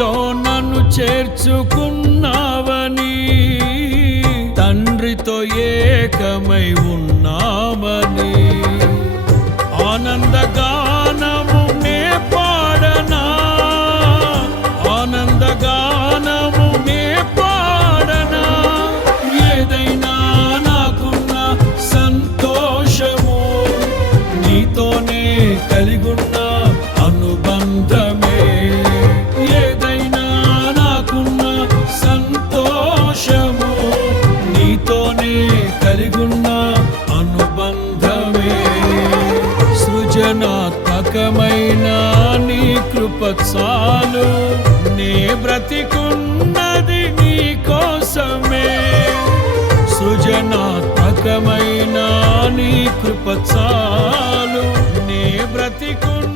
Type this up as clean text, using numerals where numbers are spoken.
నీలో నన్ను చేర్చుకున్నావని, తండ్రితో ఏకమై ఉన్నామని ఆనందగానము నే పాడనా, ఆనందగానము నే పాడనా. ఏదైనా నాకున్న సంతోషము నీతోనే కలిగున్న అనుబంధమే. ఏదైనా నాకున్న సంతోషము నీతోనే కలిగున్న అనుబంధమే. సృజనాత్మకమైన నీ కృప చాలు, నే బ్రతికున్నది నీ కోసమే. సృజనాత్మకమైన నీ కృప చాలు, నే బ్రతికున్నది